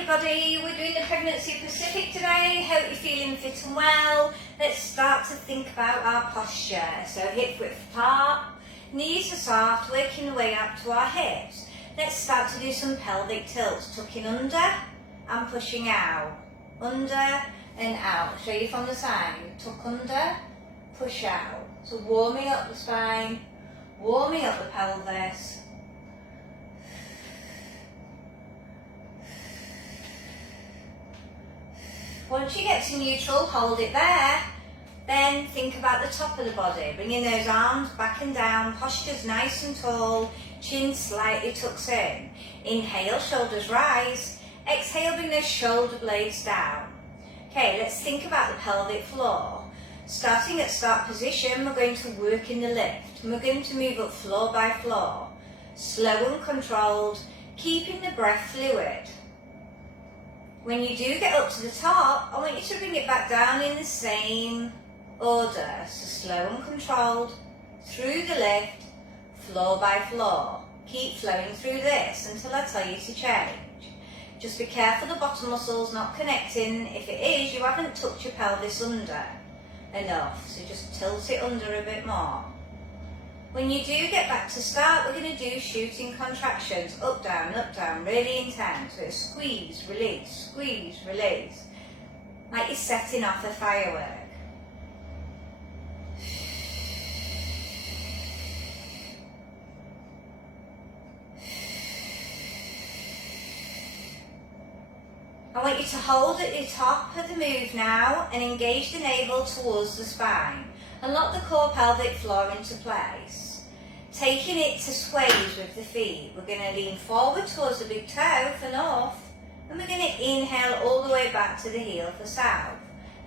everybody, we're doing the Pregnancy Pacific today. Hope you're feeling fit and well. Let's start to think about our posture. So hip width apart, knees are soft, working the way up to our hips. Let's start to do some pelvic tilts, tucking under and pushing out. Under and out. Show you from the side. Tuck under, push out. So warming up the spine, warming up the pelvis. Once you get to neutral, hold it there. Then think about the top of the body, bringing those arms back and down, posture's nice and tall, chin slightly tucks in. Inhale, shoulders rise. Exhale, bring those shoulder blades down. Okay, let's think about the pelvic floor. Starting at start position, we're going to work in the lift. We're going to move up floor by floor, slow and controlled, keeping the breath fluid. When you do get up to the top, I want you to bring it back down in the same order. So slow and controlled, through the lift, floor by floor. Keep flowing through this until I tell you to change. Just be careful the bottom muscles not connecting. If it is, you haven't tucked your pelvis under enough. So just tilt it under a bit more. When you do get back to start, we're going to do shooting contractions, up, down, really intense. So it's squeeze, release, like you're setting off a firework. I want you to hold at the top of the move now and engage the navel towards the spine. And lock the core pelvic floor into place. Taking it to sways with the feet. We're going to lean forward towards the big toe for north. And we're going to inhale all the way back to the heel for south.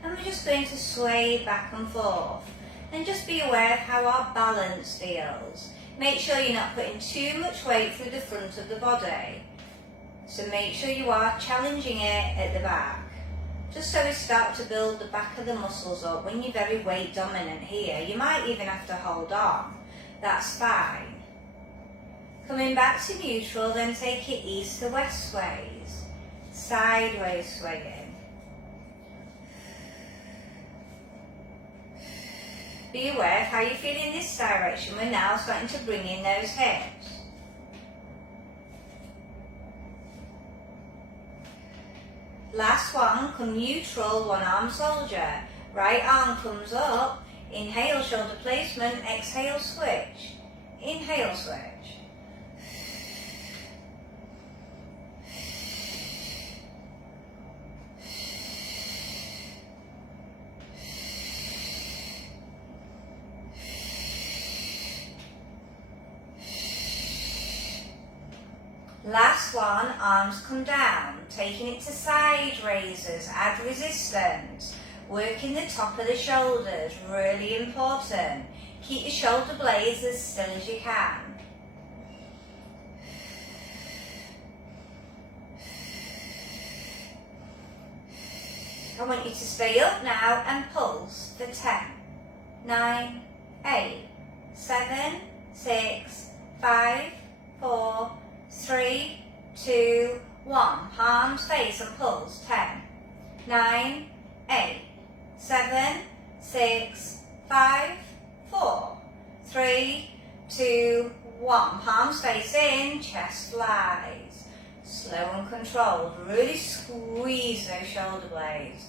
And we're just going to sway back and forth. And just be aware of how our balance feels. Make sure you're not putting too much weight through the front of the body. So make sure you are challenging it at the back. Just so we start to build the back of the muscles up. When you're very weight dominant here, you might even have to hold on. That's fine. Coming back to neutral, then take it east to west sways. Sideways swaying. Be aware of how you feel in this direction. We're now starting to bring in those hips. Last one, come neutral, one arm soldier. Right arm comes up, inhale shoulder placement, exhale switch. Inhale switch. Last one, arms come down, taking it to side raises, add resistance. Working the top of the shoulders, really important. Keep your shoulder blades as still as you can. I want you to stay up now and pulse for 10, 9, 8, 7, 6, 5, 4, 3, 2, 1. Palms face and pulse. 10, 9, 8, 7, 6, 5, 4, 3, 2, 1. Palms face in, chest flies. Slow and controlled. Really squeeze those shoulder blades.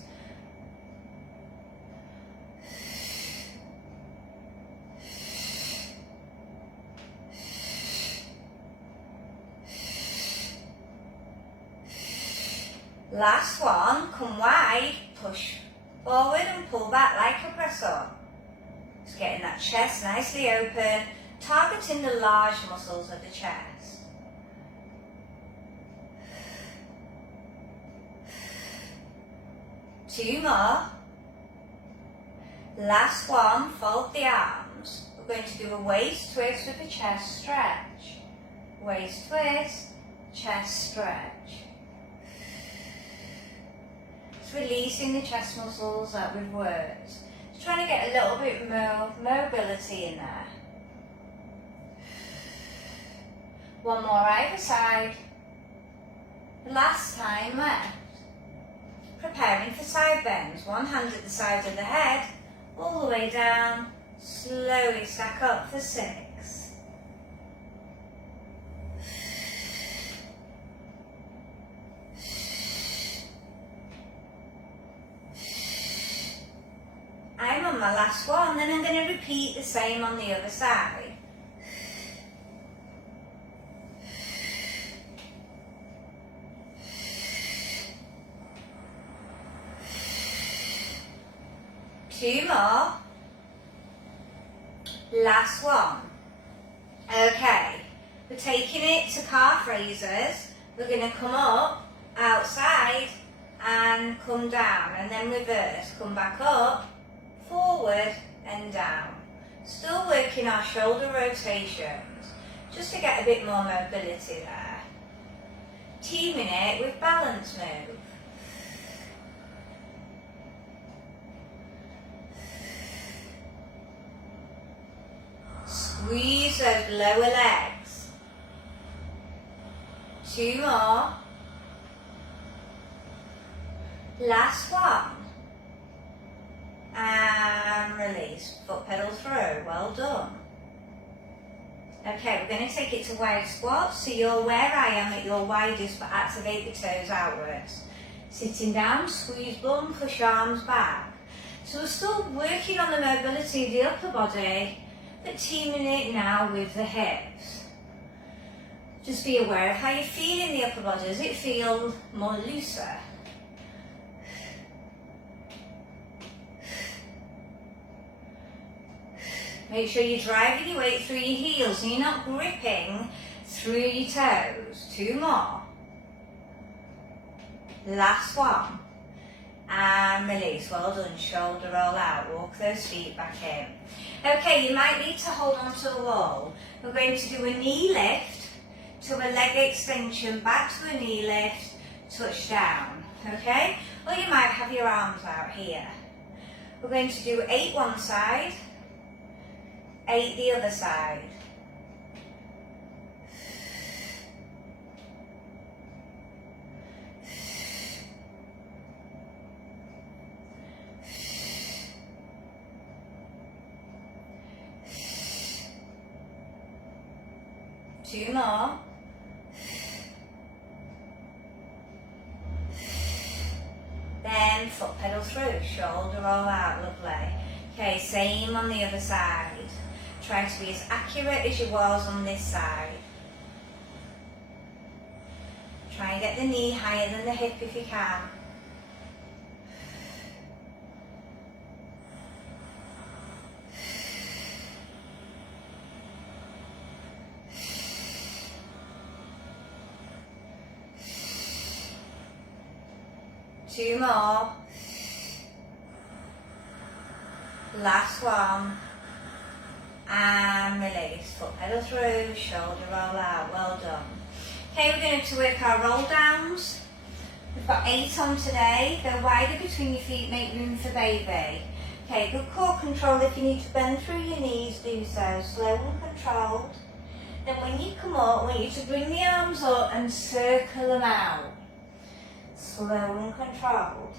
Last one, come wide, push forward and pull back like a press up. Just getting that chest nicely open, targeting the large muscles of the chest. Two more. Last one, fold the arms. We're going to do a waist twist with a chest stretch. Waist twist, chest stretch. Releasing the chest muscles that we've worked. Just trying to get a little bit more mobility in there. One more either side. Last time left. Preparing for side bends. One hand at the side of the head, all the way down. Slowly stack up for 6. I'm on my last one, then I'm going to repeat the same on the other side. Two more. Last one. Okay, we're taking it to calf raises. We're going to come up, outside, and come down, and then reverse. Come back up, forward, and down. Still working our shoulder rotations, just to get a bit more mobility there. Teaming it with balance move. Squeeze those lower legs. 2 more. Last one. And release. Foot pedal through. Well done. Okay, we're going to take it to wide squats. So you're where I am at your widest, but activate the toes outwards. Sitting down, squeeze bum, push arms back. So we're still working on the mobility of the upper body, but teaming it now with the hips. Just be aware of how you feel in the upper body. Does it feel more looser? Make sure you're driving your weight through your heels and you're not gripping through your toes. 2 more. Last one. And release. Well done. Shoulder roll out. Walk those feet back in. Okay, you might need to hold on to the wall. We're going to do a knee lift to a leg extension, back to a knee lift, touch down. Okay? Or you might have your arms out here. We're going to do 8 one side, 8 the other side. Two more. Then foot pedal through, shoulder roll out, lovely. Okay, same on the other side. Try to be as accurate as you was on this side. Try and get the knee higher than the hip if you can. Two more. Last one. And release. Foot pedal through, shoulder roll out. Well done. Okay, we're going to work our roll downs. We've got 8 on today. Go wider between your feet, make room for baby. Okay, good core control. If you need to bend through your knees, do so. Slow and controlled. Then when you come up, I want you to bring the arms up and circle them out. Slow and controlled.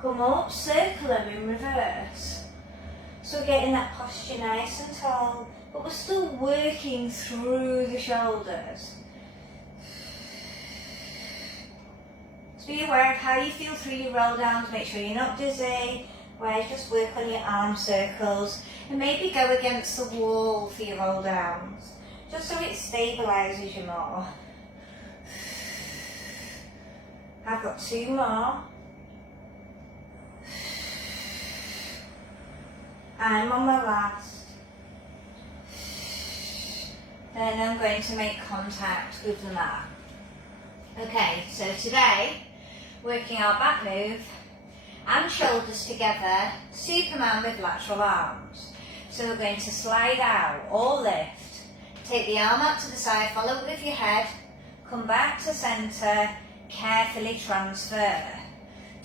Come up, circle them in reverse. So we're getting that posture nice and tall, but we're still working through the shoulders. So be aware of how you feel through your roll downs. Make sure you're not dizzy. Where just work on your arm circles and maybe go against the wall for your roll downs, just so it stabilises you more. I've got 2 more. I'm on my last. Then I'm going to make contact with the mat. Okay, so today, working our back move and shoulders together, Superman with lateral arms. So we're going to slide out or lift. Take the arm out to the side, follow it with your head, come back to centre, carefully transfer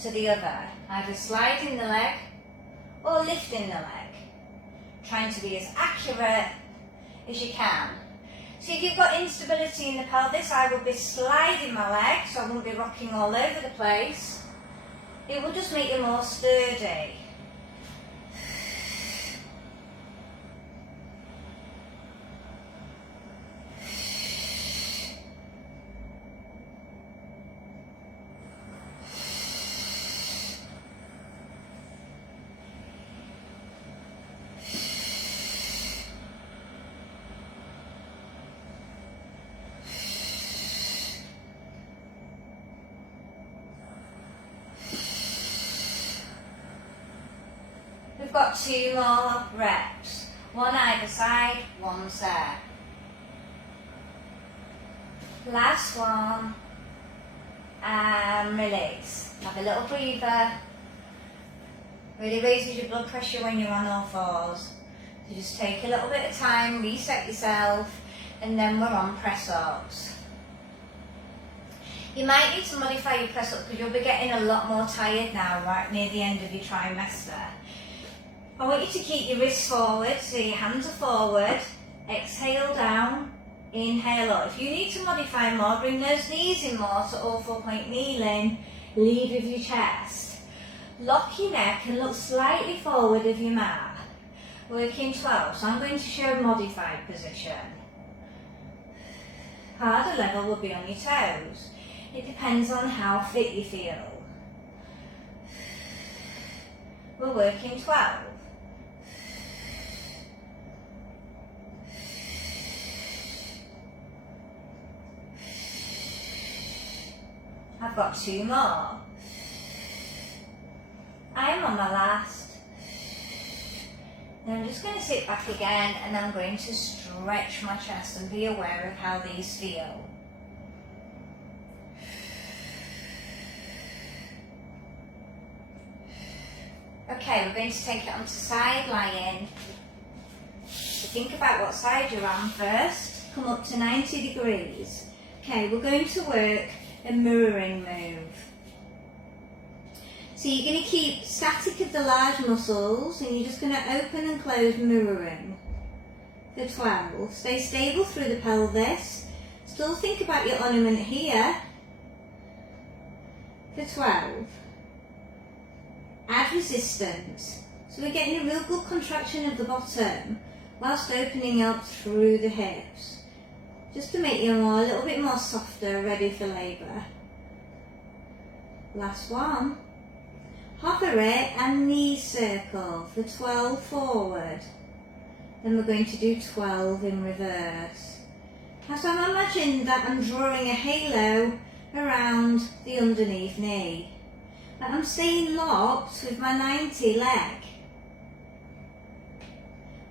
to the other. Either sliding the leg or lifting the leg. Trying to be as accurate as you can. So if you've got instability in the pelvis, I will be sliding my legs, so I won't be rocking all over the place. It will just make you more sturdy. We've got 2 more reps, 1 either side, 1 set. Last one, and release. Have a little breather. Really raises your blood pressure when you're on all fours. So just take a little bit of time, reset yourself, and then we're on press-ups. You might need to modify your press-ups because you'll be getting a lot more tired now, right near the end of your trimester. I want you to keep your wrists forward, so your hands are forward. Exhale down, inhale up. If you need to modify more, bring those knees in more to all 4-point kneeling. Lead with your chest. Lock your neck and look slightly forward of your mat. Working 12, so I'm going to show a modified position. Harder level will be on your toes. It depends on how fit you feel. We're working 12. I've got 2 more. I am on my last. Then I'm just going to sit back again and I'm going to stretch my chest and be aware of how these feel. Okay, we're going to take it onto side lying. So think about what side you're on first. Come up to 90 degrees. Okay, we're going to work a mirroring move. So you're going to keep static of the large muscles and you're just going to open and close mirroring for 12. Stay stable through the pelvis. Still think about your ornament here for 12. Add resistance. So we're getting a real good contraction of the bottom whilst opening up through the hips. Just to make you a little bit more softer, ready for labour. Last one. Hover it and knee circle for 12 forward. Then we're going to do 12 in reverse. So I'm imagining that I'm drawing a halo around the underneath knee. And I'm staying locked with my 90 leg.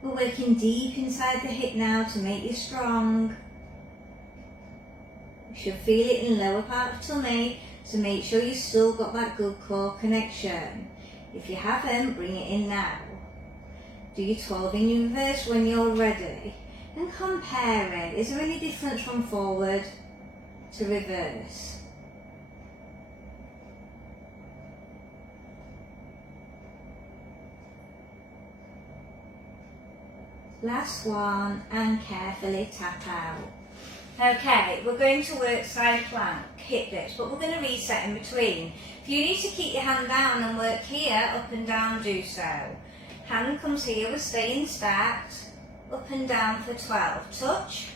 We're working deep inside the hip now to make you strong. You should feel it in the lower part of the tummy, so make sure you've still got that good core connection. If you haven't, bring it in now. Do your 12 in reverse when you're ready. And compare it. Is there any difference from forward to reverse? Last one, and carefully tap out. Okay, we're going to work side plank, hip dips, but we're going to reset in between. If you need to keep your hand down and work here, up and down, do so. Hand comes here, we're staying stacked, up and down for 12. Touch,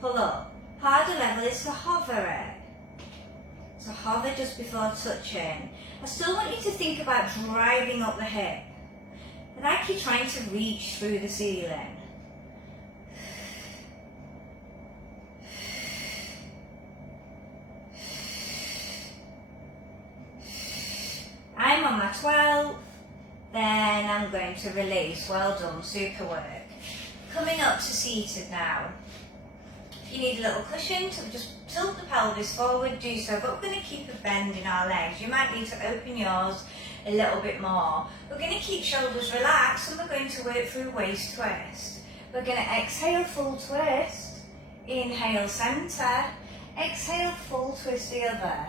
pull up. Harder level is to hover it. So hover just before touching. I still want you to think about driving up the hip. Like you're trying to reach through the ceiling. I'm on my 12, then I'm going to release. Well done, super work. Coming up to seated now. If you need a little cushion, to just tilt the pelvis forward, do so, but we're going to keep a bend in our legs. You might need to open yours a little bit more. We're going to keep shoulders relaxed and we're going to work through waist twist. We're going to exhale, full twist, inhale, centre, exhale, full twist the other.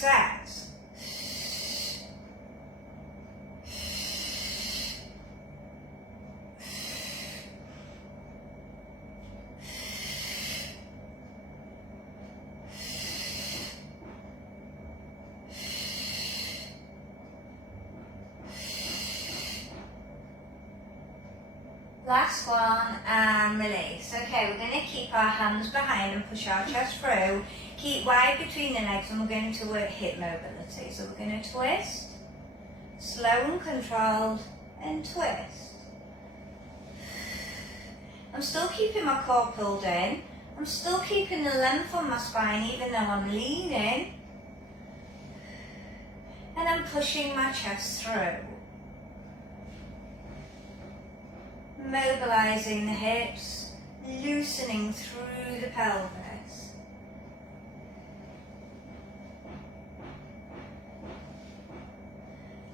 sets. Last one, and release. Okay, we're going to keep our hands behind and push our chest through. Keep wide between the legs, and we're going to work hip mobility. So we're going to twist, slow and controlled, and twist. I'm still keeping my core pulled in. I'm still keeping the length on my spine even though I'm leaning. And I'm pushing my chest through. Mobilizing the hips, loosening through the pelvis.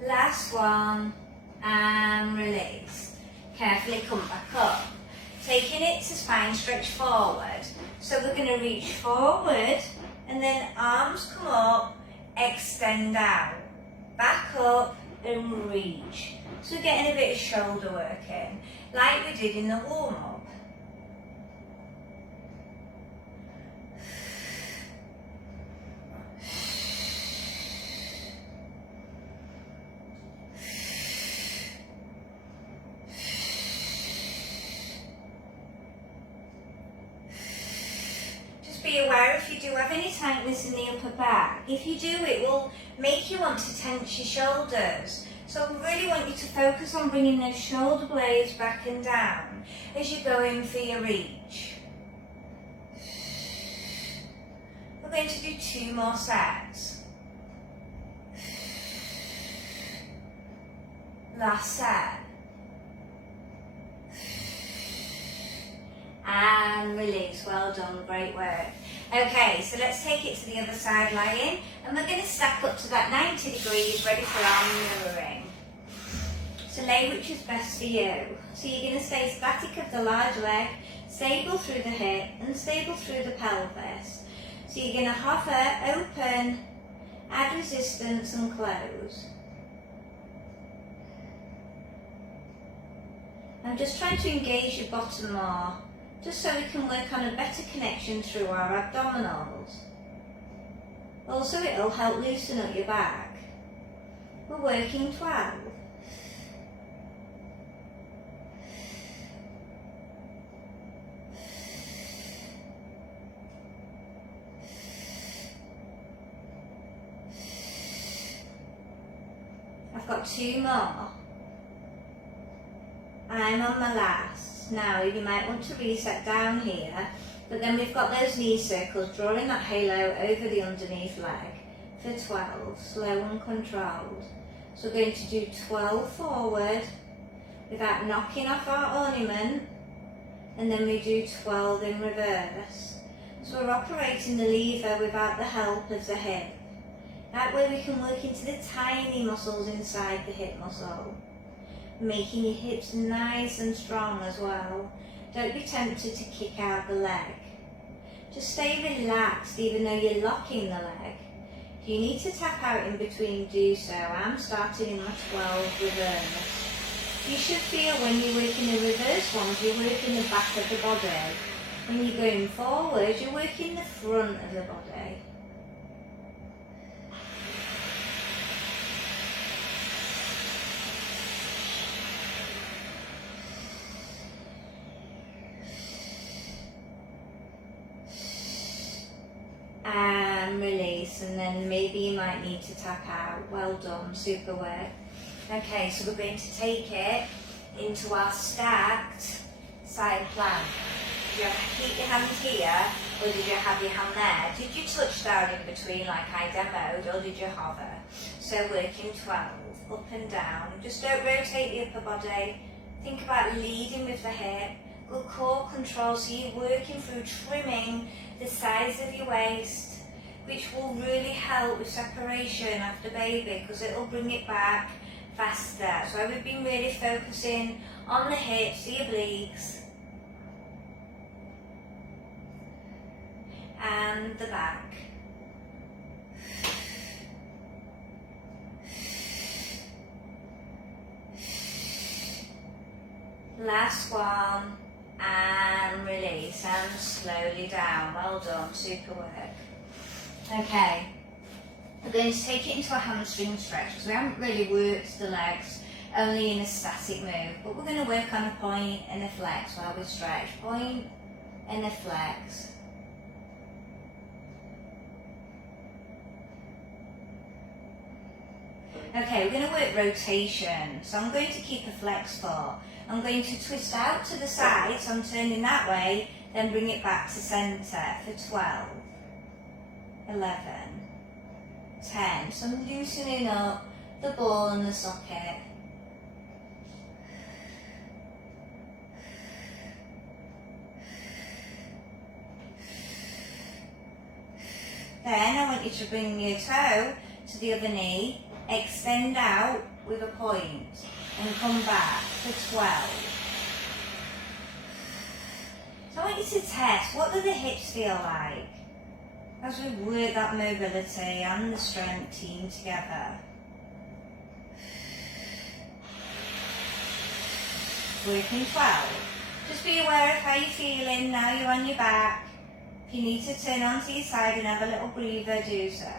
Last one, and release. Carefully come back up. Taking it to spine stretch forward. So we're going to reach forward and then arms come up, extend out. Back up and reach. So we're getting a bit of shoulder work in, like we did in the warm-up. Just be aware if you do have any tightness in the upper back. If you do, it will make you want to tense your shoulders. So we really want you to focus on bringing those shoulder blades back and down as you go in for your reach. We're going to do 2 more sets. Last set. And release. Well done, great work. Okay, so let's take it to the other side lying, and we're going to stack up to that 90 degrees, ready for our mirroring. So lay which is best for you. So you're going to stay static of the large leg, stable through the hip, and stable through the pelvis. So you're going to hover, open, add resistance, and close. I'm just trying to engage your bottom more, just so we can work on a better connection through our abdominals. Also, it'll help loosen up your back. We're working 12. I've got 2 more. I'm on my last. Now you might want to reset down here, but then we've got those knee circles, drawing that halo over the underneath leg for 12, slow and controlled. So we're going to do 12 forward without knocking off our ornament, and then we do 12 in reverse. So we're operating the lever without the help of the hip. That way we can work into the tiny muscles inside the hip muscle, making your hips nice and strong as well. Don't be tempted to kick out the leg. Just stay relaxed even though you're locking the leg. If you need to tap out in between, do so. I'm starting in my 12 reverse. You should feel when you're working the reverse ones, you're working the back of the body. When you're going forward, you're working the front of the body. And release, and then maybe you might need to tap out. Well done, super work. Okay, so we're going to take it into our stacked side plank. Did you keep your hands here, or did you have your hand there? Did you touch down in between like I demoed, or did you hover? So working 12, up and down. Just don't rotate the upper body. Think about leading with the hip. Good core control, so you're working through trimming the size of your waist, which will really help with separation after baby, because it'll bring it back faster. So I would be really focusing on the hips, the obliques, and the back. Last one, and release, and slowly down. Well done, super work. Okay, we're going to take it into a hamstring stretch because we haven't really worked the legs, only in a static move, but we're going to work on a point and a flex while we stretch. Point and a flex. Okay, we're going to work rotation. So I'm going to keep a flex foot. I'm going to twist out to the side, so I'm turning that way, then bring it back to centre for 12, 11, 10. So I'm loosening up the ball and the socket. Then I want you to bring your toe to the other knee, extend out with a point and come back for 12. So I want you to test, what do the hips feel like as we work that mobility and the strength team together. Working 12. Just be aware of how you're feeling now you're on your back. If you need to turn onto your side and have a little breather, do so.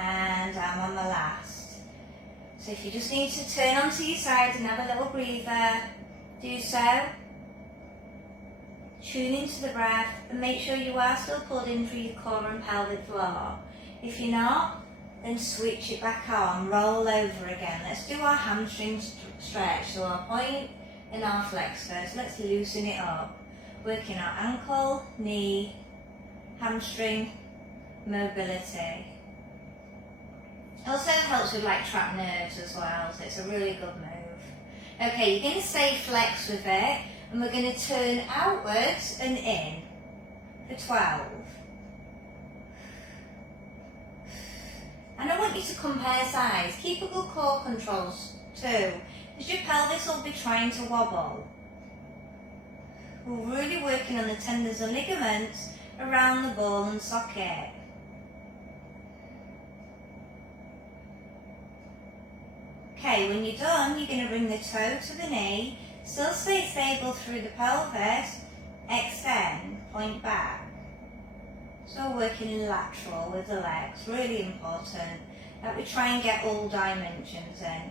And I'm on my last. So if you just need to turn onto your side and have a little breather, do so. Tune into the breath and make sure you are still pulled in through your core and pelvic floor. If you're not, then switch it back on, roll over again. Let's do our hamstring stretch, so our point and our flex first. Let's loosen it up. Working our ankle, knee, hamstring, mobility. Also helps with like trapped nerves as well, so it's a really good move. Okay, you're going to stay flex with it, and we're going to turn outwards and in for 12. And I want you to compare sides. Keep a good core control too, because your pelvis will be trying to wobble. We're really working on the tendons and ligaments around the ball and socket. Okay, when you're done, you're going to bring the toe to the knee, still stay stable through the pelvis, extend, point back. So working lateral with the legs, really important that we try and get all dimensions in.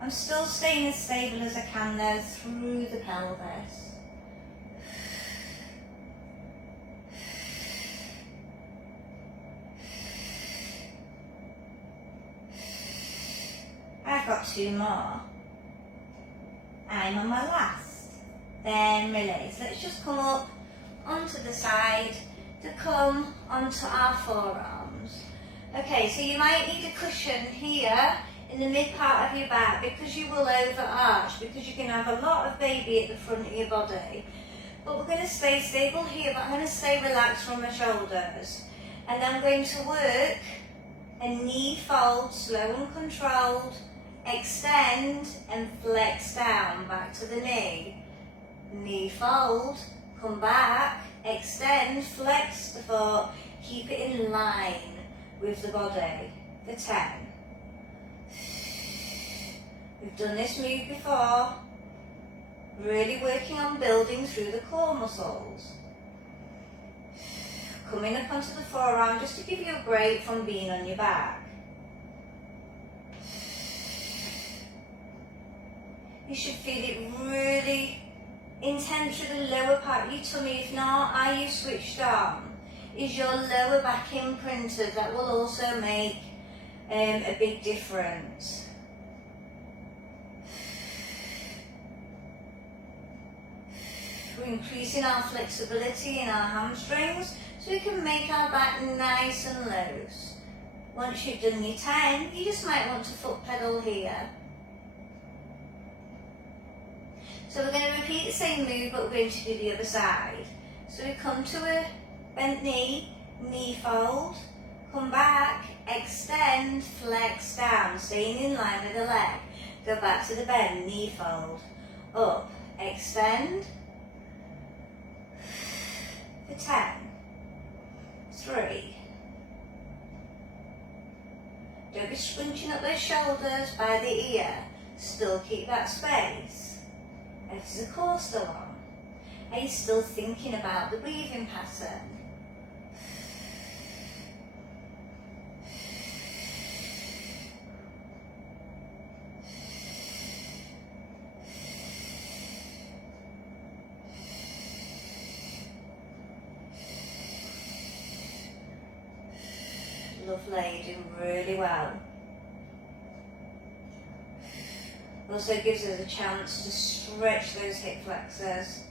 I'm still staying as stable as I can though through the pelvis. I've got 2 more. I'm on my last. Then release. Let's just come up onto the side to come onto our forearms. Okay, so you might need a cushion here in the mid part of your back because you will overarch, because you can have a lot of baby at the front of your body. But we're going to stay stable here, but I'm going to stay relaxed from my shoulders. And I'm going to work a knee fold, slow and controlled, extend and flex down back to the knee. Knee fold, come back, extend, flex the foot, keep it in line with the body for 10. We've done this move before, really working on building through the core muscles. Coming up onto the forearm just to give you a break from being on your back. You should feel it really intense through the lower part of your tummy. If not, are you switched on? Is your lower back imprinted? That will also make a big difference. We're increasing our flexibility in our hamstrings so we can make our back nice and loose. Once you've done your 10, you just might want to foot pedal here. So we're going to repeat the same move, but we're going to do the other side. So we come to a bent knee, knee fold, come back, extend, flex down, staying in line with the leg. Go back to the bend, knee fold, up, extend, for 10, 3, Don't be scrunching up those shoulders by the ear. Still keep that space. How is the core still on? Are you still thinking about the breathing pattern? Lovely, doing really well. Also gives us a chance to stretch those hip flexors,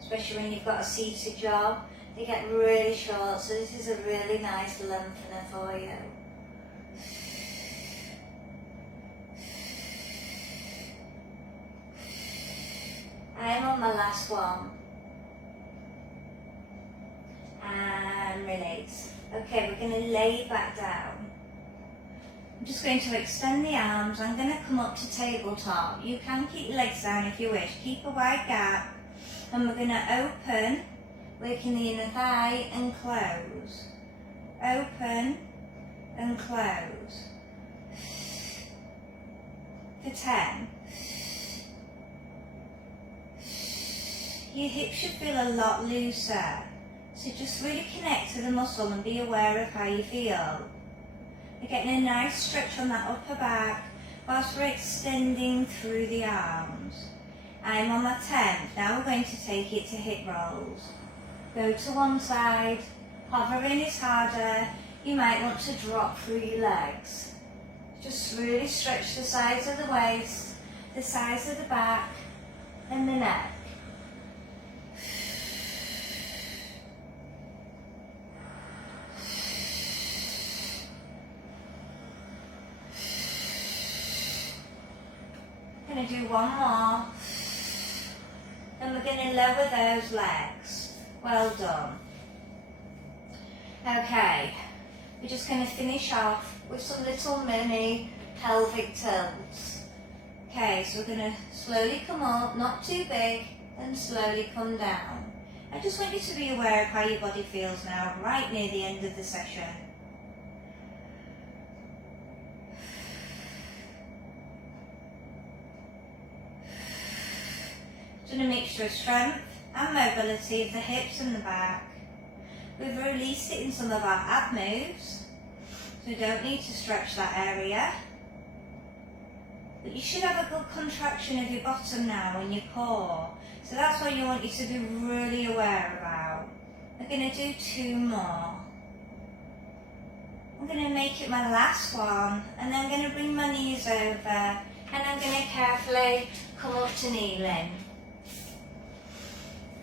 especially when you've got a seated job. They get really short, so this is a really nice lengthener for you. I'm on my last one. And release. Okay, we're going to lay back down. I'm just going to extend the arms. I'm going to come up to tabletop. You can keep your legs down if you wish. Keep a wide gap. And we're going to open, working the inner thigh and close. Open and close. For 10. Your hips should feel a lot looser. So just really connect to the muscle and be aware of how you feel. We're getting a nice stretch on that upper back whilst we're extending through the arms. I'm on my 10th. Now we're going to take it to hip rolls. Go to one side. Hovering is harder. You might want to drop through your legs. Just really stretch the sides of the waist, the sides of the back and the neck. Going to do one more, and we're going to lower those legs. Well done. Okay, we're just going to finish off with some little mini pelvic tilts. Okay, so we're going to slowly come up, not too big, and slowly come down. I just want you to be aware of how your body feels now, right near the end of the session. Done a mixture of strength and mobility of the hips and the back. We've released it in some of our ab moves, so we don't need to stretch that area. But you should have a good contraction of your bottom now and your core, so that's what you want you to be really aware about. We're going to do 2 more. I'm going to make it my last one, and then I'm going to bring my knees over, and I'm going to carefully come up to kneeling.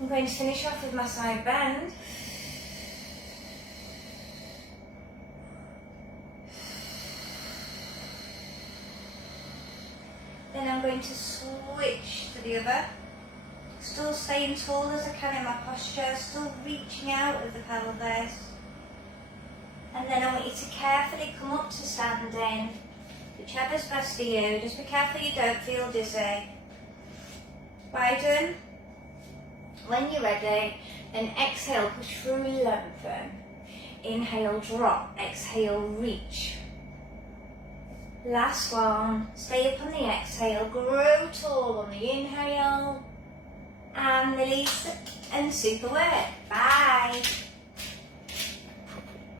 I'm going to finish off with my side bend. Then I'm going to switch to the other. Still staying tall as I can in my posture, still reaching out of the pelvis. And then I want you to carefully come up to standing, whichever's best for you. Just be careful you don't feel dizzy. Widen. When you're ready, then exhale, push through, lengthen. Inhale, drop. Exhale, reach. Last one. Stay up on the exhale, grow tall on the inhale. And release and super work. Bye.